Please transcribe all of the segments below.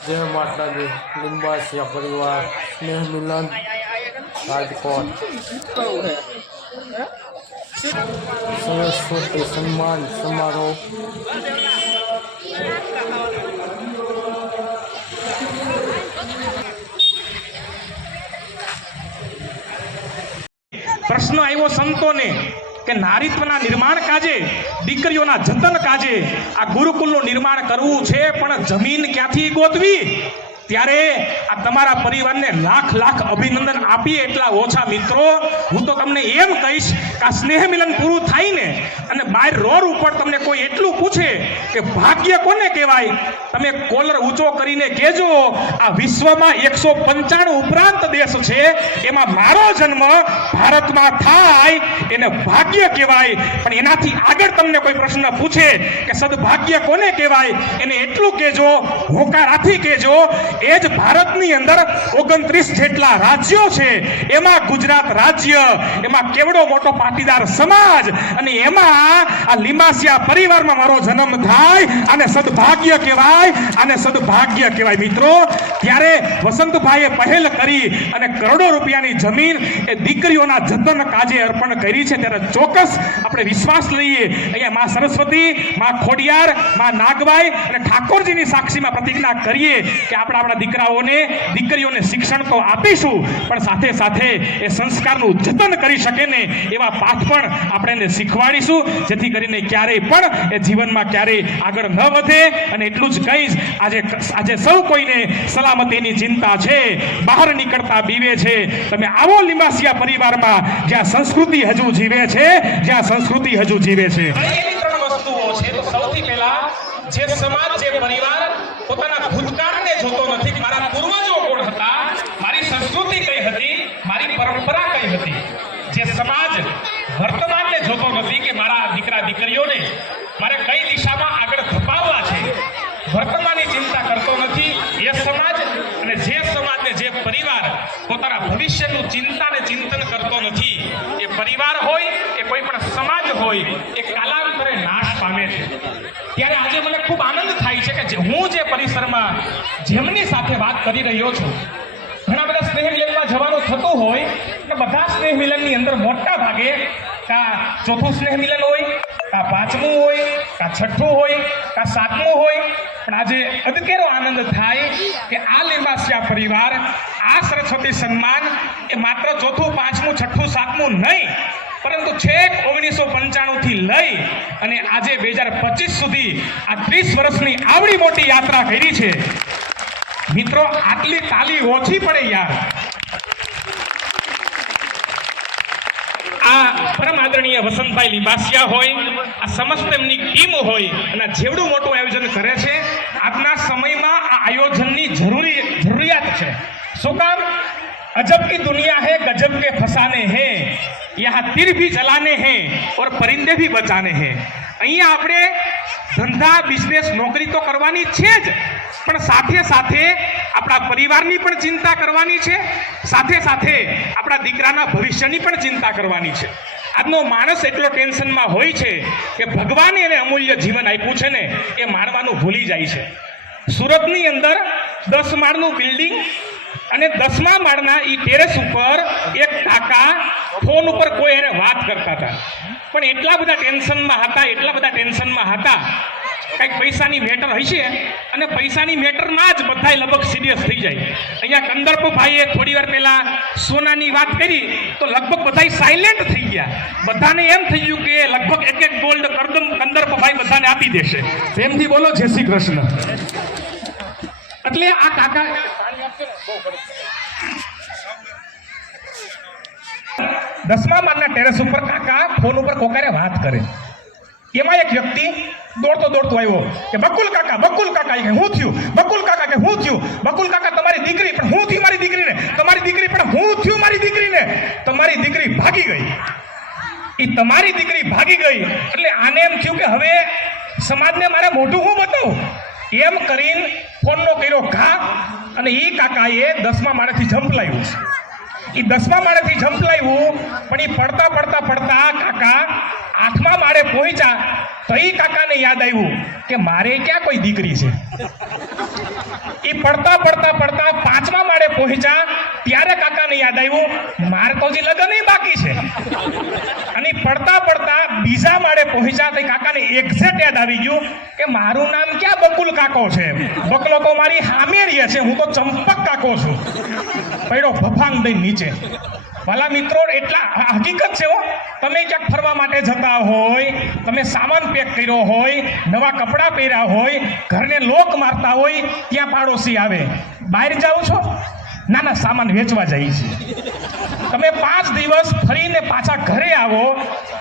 जय माता दी। लिंबासिया परिवार स्नेह मिलन राजकोट सरस्वती सम्मान समारोह प्रश्न आव्यो संतोने के नारीत्वना निर्माण काजे दीकरीओना जतन काजे आ गुरुकुलનું निर्माण करવું છે પણ જમીન ક્યાંથી ગોતવી ત્યારે આ તમારા પરિવારને લાખ લાખ અભિનંદન આપીએ એટલા ઓછા મિત્રો હું તો તમને એમ કહીશ કે આ સ્નેહ મિલન પૂરું થાય ને અને બહાર રોડ ઉપર તમને કોઈ એટલું પૂછે કે ભાગ્ય કોને કહેવાય તમે કોલર ઊંચો કરીને કહેજો આ વિશ્વમાં 195 ઉપરાંત દેશ છે એમાં મારો જન્મ ભારતમાં થાય એને ભાગ્ય કહેવાય પણ એનાથી આગળ તમને કોઈ પ્રશ્ન પૂછે કે સદભાગ્ય કોને કહેવાય એને એટલું કહેજો હોકારાથી કહેજો એ જ ભારતની અંદર 29 જેટલા રાજ્યો છે એમાં ગુજરાત રાજ્ય એમાં કેવડો મોટો પાટીદાર સમાજ અને એમાં આ લીંબાસિયા પરિવારમાં મારો જન્મ થાય અને સદભાગ્ય કહેવાય અને સદભાગ્ય કહેવાય મિત્રો ત્યારે વસંતભાઈએ પહેલ કરી અને કરોડો રૂપિયાની જમીન એ દીકરીઓના જતન કાજે અર્પણ કરી છે ત્યારે ચોક્કસ આપણે વિશ્વાસ લઈએ અહીંયા માં સરસ્વતી માં ખોડિયાર માં નાગબાઈ અને ઠાકોરજીની સાક્ષીમાં પ્રતિજ્ઞા કરીએ કે આપણા દીકરાઓને દીકરીઓને શિક્ષણ તો આપીશું પણ સાથે સાથે એ સંસ્કારનું જતન કરી શકે ને એવા પાઠ પણ આપણે એને શીખવાડીશું જેથી કરીને ક્યારેય પણ એ જીવનમાં ક્યારેય આગળ ન વધે અને એટલું જ કહીશ આજે સૌ કોઈને સલામતીની ચિંતા છે બહાર નીકળતા બીવે છે તમે આવો લીંબાસિયા પરિવારમાં જ્યાં સંસ્કૃતિ હજુ જીવે છે જ્યાં સંસ્કૃતિ હજુ જીવે છે એની ત્રણ વસ્તુઓ છે તો સૌથી પહેલા જે સમાજ જે પરિવાર પોતાના ભૂતકાળને જોતો નથી કે મારા પૂર્વજો કોણ હતા મારી સંસ્કૃતિ કઈ હતી મારી પરંપરા કઈ હતી જે સમાજ વર્તમાનને જોતો નથી કે મારા દીકરા દીકરીઓને મારે કઈ દિશામાં આગળ ધપાવવા છે વર્તમાનની ચિંતા કરતો નથી એ સમાજ અને જે સમાજને જે પરિવાર પોતાના ભવિષ્યનું ચિંતા ને ચિંતન કરતો નથી એ પરિવાર હોય એ કોઈ પણ સમાજ હોય એ કાલાંતરે નાશ પામે છે ત્યારે આજે મને ખૂબ આનંદ થાય છે કે હું જે પરિસરમાં જેમની સાથે વાત કરી રહ્યો છું ઘણા બધા સ્નેહ મિલનમાં જવાનું થતું હોય કે બધા સ્નેહ મિલનની અંદર મોટા ભાગે કા ચોથું સ્નેહ મિલન હોય કા પાંચમું હોય કા છઠ્ઠું હોય કા સાતમું હોય પણ આજે અદકેરો આનંદ થાય કે આ લીંબાસિયા પરિવાર આ સરસ્વતી સન્માન એ માત્ર ચોથું પાંચમું છઠ્ઠું સાતમું નહીં પરંતુ છેક 1995 થી લઈ અને આજે 2025 સુધી આ 30 વર્ષની આવડી મોટી યાત્રા કરી છે મિત્રો આટલી તાલી ઓછી પડે યાર આ પરમ આદરણીય વસંતભાઈ લીંબાસિયા હોય આ સમસ્ત એમની ટીમ હોય અને જેવડું મોટું આયોજન કરે છે આજના સમયમાં આ આયોજનની જરૂરિયાત છે શું કામ अजब की दुनिया है गजब के फसाने हैं यहाँ तीर भी चलाने हैं और परिंदे भी बचाने हैं અહીંયા આપણે ધંધા બિઝનેસ નોકરી તો કરવાની છે જ પણ સાથે સાથે આપણા પરિવારની પણ ચિંતા કરવાની છે સાથે સાથે આપણા દીકરાના ભવિષ્યની પણ ચિંતા કરવાની છે આજનો માણસ એટલો ટેન્શનમાં હોય છે કે ભગવાને એને અમૂલ્ય જીવન આપ્યું છે ને એ માણવાનું ભૂલી જાય છે સુરતની અંદર 10 માળનું બિલ્ડિંગ અને 10મા માળના ઈ ટેરેસ ઉપર એક કાકા ફોન ઉપર કોઈ એને વાત કરતા હતા પણ એટલા બધા ટેન્શનમાં હતા કંઈક પૈસાની મેટર હશે અને પૈસાની મેટરમાં જ બધા લગભગ સિરિયસ થઈ જાય અહીંયા કંદર્પભાઈએ થોડી વાર પહેલા સોનાની વાત કરી તો લગભગ બધા સાયલેન્ટ થઈ ગયા બધાને એમ થઈ ગયું કે લગભગ એક ગોલ્ડ કંદર્પભાઈ બધાને આપી દેશે પ્રેમથી બોલો જય શ્રી કૃષ્ણ એટલે આ કાકા 10મા માળના ટેરેસ ઉપર કાકા ફોન ઉપર કોકારે વાત કરે એમાં એક વ્યક્તિ દોડતો આવ્યો કે બકુલ કાકા કે હું થયું બકુલ કાકા તમારી દીકરી પણ હું થયું મારી દીકરીને તમારી દીકરી પણ હું થયું મારી દીકરીને તમારી દીકરી ભાગી ગઈ એ તમારી દીકરી ભાગી ગઈ એટલે આને એમ થયું કે હવે સમાજને મારે મોઢું હું બતાવું એમ કરીને ફોનનો કર્યો ઘા અને એ કાકાએ 10મા માળેથી જમ્પ લાવ્યું એ 10મા માળેથી જમ્પ લાવ્યું પણ એ પડતા કાકા 8મા માળે પહોંચ્યા તો એ કાકાને યાદ આવ્યું કે મારે ક્યાં કોઈ દીકરી છે એ પડતા પડતા પડતા 5મા માળે પહોંચ્યા ત્યારે કાકાને યાદ આવ્યું મારે તો હજી લગ્ન બાકી છે. અને પડતા પડતા બીજા માળે પહોંચ્યા તો કાકાને એક્ઝેક્ટ યાદ આવી ગયું કે મારું નામ ક્યાં બકુલ કાકો છે, બકલો તો મારી સામે રહે છે, હું તો ચંપક કાકો છું. પડ્યો ભફાંગ દઈને નીચે. વાલા મિત્રો, એટલા હકીકત છે હો. તમે ક્યાંક ફરવા માટે જતા હોય, તમે સામાન પેક કર્યો હોય, નવા કપડાં પહેર્યા હોય, ઘરને લોક મારતા હોય, ત્યાં પાડોશી આવે, બહાર જાઓ છો? ના ના, સામાન વેચવા જઈએ છીએ. તમે 5 દિવસ ફરીને પાછા ઘરે આવો,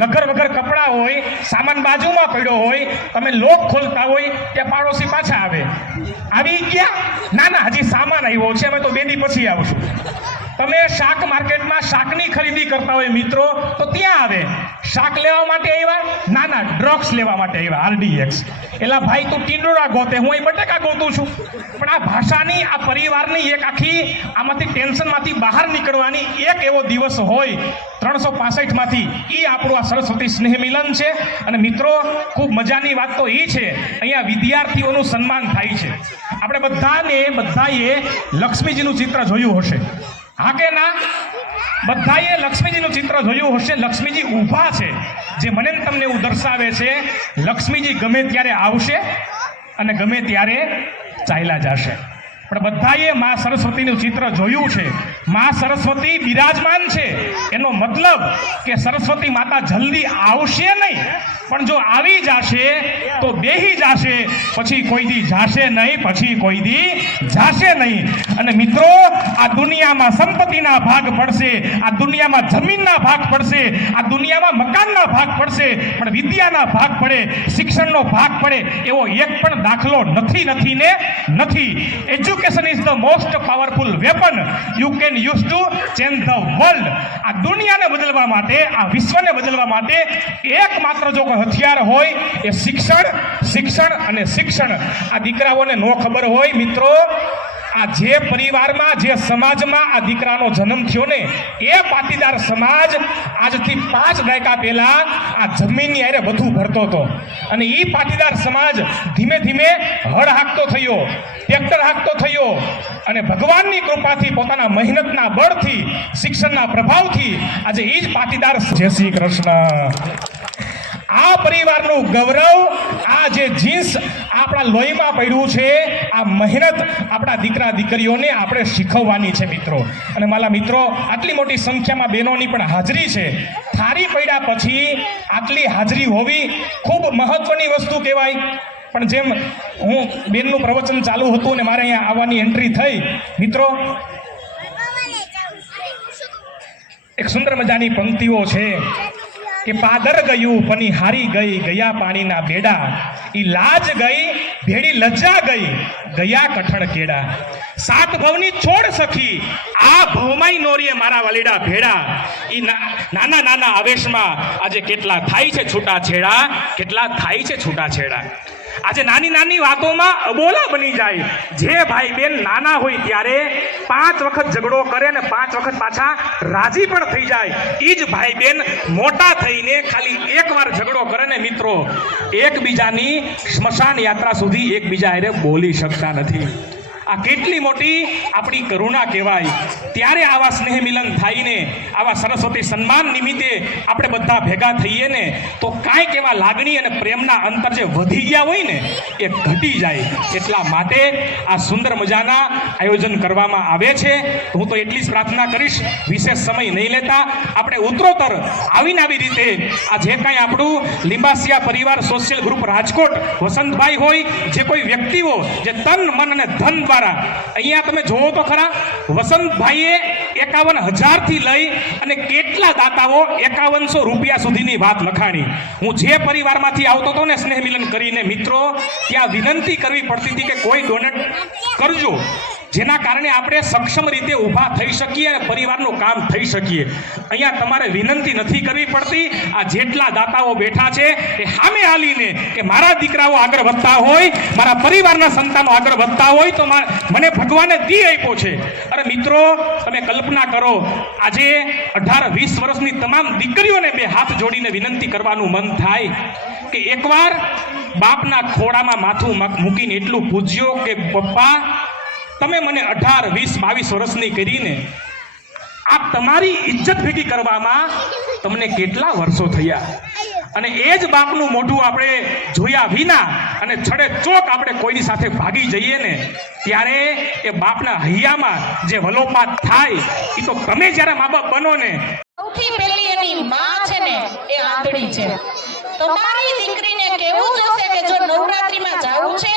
લગર વગર કપડાં હોય, સામાન બાજુમાં પડ્યો હોય, તમે લોક ખોલતા હોય, ત્યાં પાડોશી પાછા આવે, આવી ગયા? ના ના, હજી સામાન આવ્યો છે, અમે તો 2 દી પછી આવશું. તમે શાક માર્કેટમાં શાકની ખરીદી કરતા હોય મિત્રો, તો ત્યાં આવે, શાક લેવા માટે આવ્યા? ના ના, ડ્રગ્સ લેવા માટે આવ્યા, RDX. એલા ભાઈ, તું ટીંડોળા ગોતે, હું અહીં બટેકા ગોતું છું. પણ આ ભાષાની, આ પરિવારની એક આખી આમાંથી ટેન્શનમાંથી બહાર નીકળવાની એક એવો દિવસ હોય 365માંથી, એ આપણું આ સરસ્વતી સ્નેહ મિલન છે. અને મિત્રો, ખૂબ મજાની વાત તો એ છે, અહીંયા વિદ્યાર્થીઓનું સન્માન થાય છે. આપણે બધાએ લક્ષ્મીજીનું ચિત્ર જોયું હશે, હા કે ના? બધાએ લક્ષ્મીજીનું ચિત્ર જોયું હશે. લક્ષ્મીજી ઊભા છે, જે મને તમને એવું દર્શાવે છે લક્ષ્મીજી ગમે ત્યારે આવશે અને ગમે ત્યારે ચાલ્યા જશે. પણ બધાએ મા સરસ્વતીનું ચિત્ર જોયું છે. મા સરસ્વતી બિરાજમાન છે, એનો મતલબ કે સરસ્વતી માતા જલ્દી આવશે નહીં, પણ જો આવી જશે તો બેહી જશે, પછી કોઈ દી જાશે નહીં, પછી કોઈ દી જાશે નહીં. અને મિત્રો, આ દુનિયામાં સંપત્તિના ભાગ પડશે, આ દુનિયામાં જમીનના ભાગ પડશે, આ દુનિયામાં મકાનના ભાગ પડશે, પણ વિદ્યાના ભાગ પડે, શિક્ષણનો ભાગ પડે એવો એક પણ દાખલો નથી. Education is the most powerful weapon you can use to change the world. આ દુનિયાને બદલવા માટે, આ વિશ્વને બદલવા માટે એકમાત્ર જો કોઈ હથિયાર હોય એ શિક્ષણ અને શિક્ષણ. આ દીકરાઓને નો ખબર હોય મિત્રો, આ જે પરિવારમાં, જે સમાજમાં આ દીકરાનો જન્મ થયો ને, એ પાટીદાર સમાજ આજથી 5 દાયકા પહેલા આ જમીનની હારે બધું ભરતો હતો. અને એ પાટીદાર સમાજ ધીમે ધીમે હળ હાંકતો થયો, ટ્રેક્ટર હાંકતો થયો, અને ભગવાનની કૃપાથી, પોતાના મહેનતના બળથી, શિક્ષણના પ્રભાવથી આજે એ જ પાટીદાર. જય શ્રી કૃષ્ણ. આ પરિવારનું ગૌરવ, આ જે જીન્સ આપણા લોહીમાં પડ્યું છે, આ મહેનત આપણા દીકરા દીકરીઓને આપણે શીખવવાની છે મિત્રો. અને મારા મિત્રો, આટલી મોટી સંખ્યામાં બહેનોની પણ હાજરી છે. થાળી પડ્યા પછી આટલી હાજરી હોવી ખૂબ મહત્વની વસ્તુ કહેવાય. પણ જેમ હું બેનનું પ્રવચન ચાલુ હતું ને મારે અહીંયા આવવાની એન્ટ્રી થઈ મિત્રો, એક સુંદર મજાની પંક્તિઓ છે કે પાદર ગયું પની હારી ગઈ, ગયા પાણીના બેડા, ઈ લાજ ગઈ ભેડી લજ્જા ગઈ, ગયા કઠણ કેડા. 7 ભવની છોડ સખી, આ ભવમાઈ નોરીએ મારા વલીડા ભેડા. ઈ નાના નાના આવેશમાં આજે કેટલા થાય છે છૂટાછેડા, કેટલા થાય છે છૂટાછેડા. આજે નાની નાની વાતોમાં અબોલા બની જાય. જે ભાઈ બેન નાના હોય ત્યારે 5 વખત ઝઘડો કરે ને 5 વખત પાછા રાજી પણ થઈ જાય, એ જ ભાઈ બેન મોટા થઈને ખાલી એકવાર ઝઘડો કરે ને મિત્રો, એકબીજાની સ્મશાન યાત્રા સુધી એકબીજા હારે બોલી શકતા નથી. આ કેટલી મોટી આપણી કરુણા કહેવાય. ત્યારે આવા સ્નેહ મિલન થાયને, આવા સરસ્વતી સન્માન નિમિત્તે આપણે બધા ભેગા થઈએ ને, તો કાંઈક એવા લાગણી અને પ્રેમના અંતર જે વધી ગયા હોય ને, એ ઘટી જાય. એટલા માટે આ સુંદર મજાના આયોજન કરવામાં આવે છે. હું તો એટલી જ પ્રાર્થના કરીશ, વિશેષ સમય નહીં લેતા આપણે ઉત્તરોત્તર આવી રીતે આ જે કાંઈ આપણું લિંબાસિયા પરિવાર સોશિયલ ગ્રુપ રાજકોટ, વસંતભાઈ હોય, જે કોઈ વ્યક્તિઓ જે તન મન અને ધન દ્વારા, અહીંયા તમે જોવો તો ખરા, વસંતભાઈએ 51,000 થી લઈ અને કેટલા દાતાઓ 5100 રૂપિયા સુધીની વાત લખાણી. હું જે પરિવારમાંથી આવતો હતો ને સ્નેહ મિલન કરીને મિત્રો, ત્યાં વિનંતી કરવી પડતી હતી કે કોઈ ડોનેટ કરજો, જેના કારણે આપણે સક્ષમ રીતે ઊભા થઈ શકીએ અને પરિવારનું કામ થઈ શકીએ. અહીંયા તમારે વિનંતી નથી કરવી પડતી. આ જેટલા દાતાઓ બેઠા છે એ સામે હાલીને કે મારા દીકરાઓ આગળ વધતા હોય, મારા પરિવારના સંતાનો આગળ વધતા હોય તો મને ભગવાને દી આપ્યો છે. અરે મિત્રો, તમે કલ્પના કરો, આજે 18-20 વર્ષની તમામ દીકરીઓને 2 હાથ જોડીને વિનંતી કરવાનું મન થાય કે એકવાર બાપના ખોળામાં માથું મૂકીને એટલું પૂજ્યો કે પપ્પા તમે મને 18, 20, 22 વર્ષની કરીને આ તમારી ઇજ્જત ભેગી કરવામાં તમને કેટલા વર્ષો થયા? અને એ જ બાપનું મોઢું આપણે જોયા વિના અને છડે ચોક આપણે કોઈની સાથે ભાગી જઈએ ને ત્યારે એ બાપના હૈયામાં જે વલોપાત થાય એ તો તમે જ્યારે મા બાપ બનો ને સૌથી પહેલી એની માં છે ને એ આંધળી છે. તમારી દીકરીને કેવું જોશે કે જો નવરાત્રીમાં જાવું છે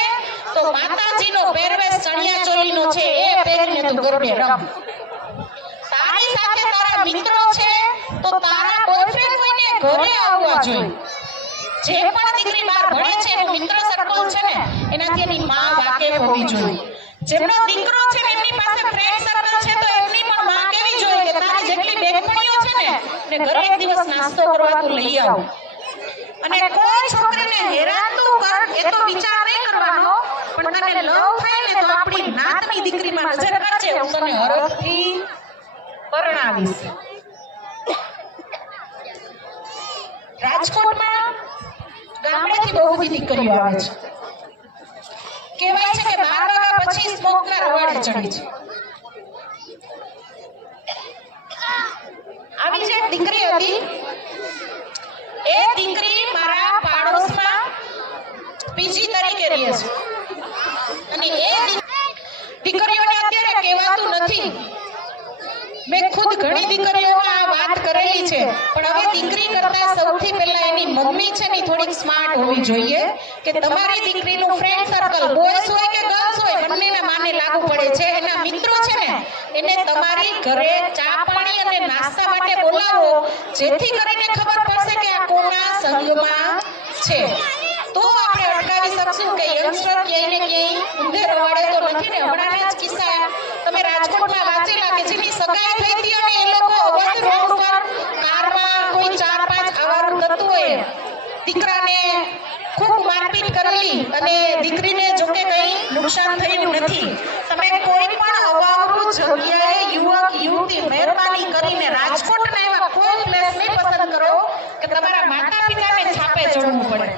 તો માતાજીનો પહેરવેશ ચણિયા ચોલીનો છે એ પહેરીને તું ગરબે રમ. તારી સાથે તારા મિત્રો છે તો તારા બોયફ્રેન્ડ હોયને ઘરે આવવા જોઈએ. જે પણ દીકરી બહાર ભણે છે એનું મિત્ર સર્કલ છે ને એનાથી એની માં વાકેફ હોવી જોઈએ. જેમનો દીકરો છે ને એમની પાસે ફ્રેન્ડ સર્કલ છે તો એમની પણ માં કેવી જોઈએ કે તારી જેટલી બેનપણીઓ છે ને ઘરે એક દિવસ નાસ્તો કરવા તું લઈ આવ. અને કોઈ છોકરીને હેરાન તું કર એ તો વિચાર નહીં કરવાનો, પણ તને લવ થાય ને તો આપણી નાતની દીકરીમાં નજર કરજે, હું તને હરખથી પરણાવીશ. રાજકોટમાં ગામડેથી બહુ બધી દીકરીઓ આવે છે. કહેવાય છે કે 12 વાગ્યા પછી સ્મોકના રવાડે ચડી છે. આવી જે દીકરી હતી એ દીકરી મારા પાડોશમાં પીજી તરીકે રહે છે અને એ દીકરીઓને અત્યારે કહેવાતું નથી. મેં ખુદ ઘણી દીકરીઓને આ વાત કરેલી છે, પણ હવે દીકરી કરતા સૌથી પહેલા એની મમ્મી છે ને થોડીક સ્માર્ટ હોવી જોઈએ કે તમારી દીકરીનું ફ્રેન્ડ સર્કલ બોયસ હોય કે ગર્લ્સ હોય બંનેના માને લાગુ પડે છે. એના મિત્રો છે ને એને તમારી ઘરે ચા પાણી અને નાસ્તા માટે બોલાવો, જેથી કરીને ખબર પડશે કે આ કોના સંગમાં છે. તો આપણે અટકાવી શકશું કે યંગસ્ટર ક્યાંય ને ક્યાંય ઊંધે રવાડે તો નથી ને. હમણાં જ કિસ્સા તમે રાજકોટમાં વાંચેલા કે જેની સગાઈ થઈ હતી અને એ લોકો અવધ રોડ પર કારમાં કોઈ 4-5 આવારું તત્વોએ દીકરાને ખૂબ મારપીટ કરેલી અને દીકરીને જોકે કંઈ નુકસાન થયું નથી. તમે કોઈ પણ અવાવરું જગ્યાએ યુવક યુવતી મહેરબાની કરીને રાજકોટના એવા કોઈ પ્લેસ નહીં પસંદ કરો કે તમારા માતા પિતાને છાપે ચડવું પડે.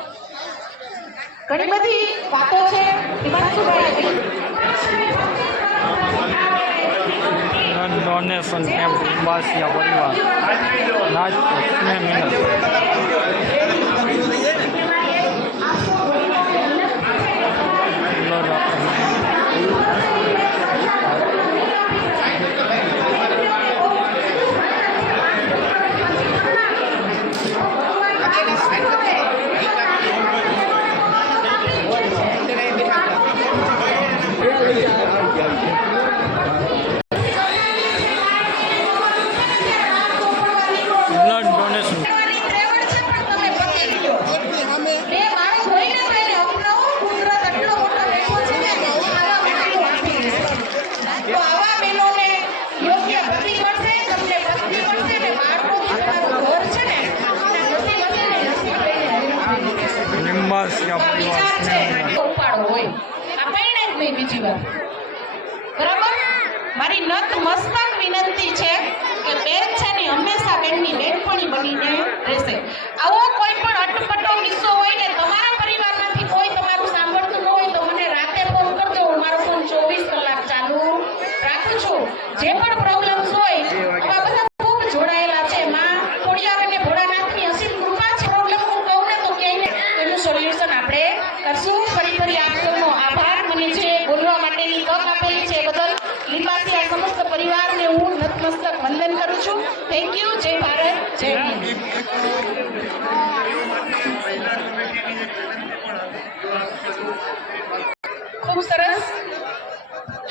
ઘણી બધી વાતો છે. ડોનેશન કેમ્પ લિંબાસિયા પરિવાર રાજકોટ સ્નેહ મિલન. મારી નત મસ્તક વિનંતી છે કે બેન છે ને હંમેશા બેનની બેનપણી બનીને રહેશે. આવો કોઈ પણ અટપટો કિસ્સો હોય ને તમારા પરિવારમાંથી કોઈ તમારું સાંભળતું ન હોય તો મને રાતે ફોન કરજો. હું મારો ફોન 24 કલાક ચાલુ રાખું છું. જે પણ પ્રોબ્લેમ્સ હોય આવા બધા ખૂબ જોડાયેલા છે. માં ખોડિયાર અને ભોળાનાથની અસીમ કૃપા છે. પ્રોબ્લેમ હું કહું ને તો ક્યાંય એનું સોલ્યુશન આપણે કરશું. ફરી આપ સૌનો આભાર. મને જે બોલવા માટેની તક આપેલી છે બદલ લિંબાસિયા સમસ્ત પરિવારને હું નતમસ્તક વંદન કરું છું. Thank you. જય ભારત, જય હિન્દ. ખૂબ સરસ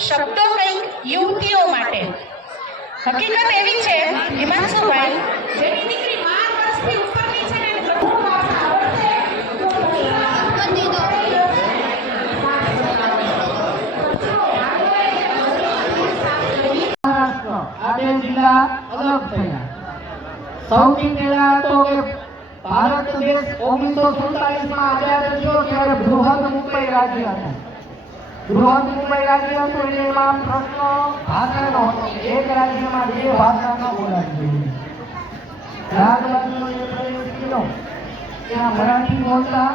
શબ્દો કંઈક યુવતીઓ માટે. હકીકત એવી છે હિમાંશુભાઈ, જેની દીકરી 12 વર્ષથી ઉપરની છે ને આ બે જિલ્લા અલગ થયા. સૌથી પહેલા તો કે ભારત દેશ 1947 માં આઝાદ થયો ત્યારે બૃહદ મુંબઈ રાજ્ય હતું. બૃહદ મુંબઈ રાજ્ય હતું એમાં પ્રશ્નો ભાષાનો હતો. એક રાજ્યમાં 2 ભાષા ન બોલાવી જોઈએ. રાજવાડીનો એ પ્રદેશ કીધો ત્યાં મરાઠી બોલતા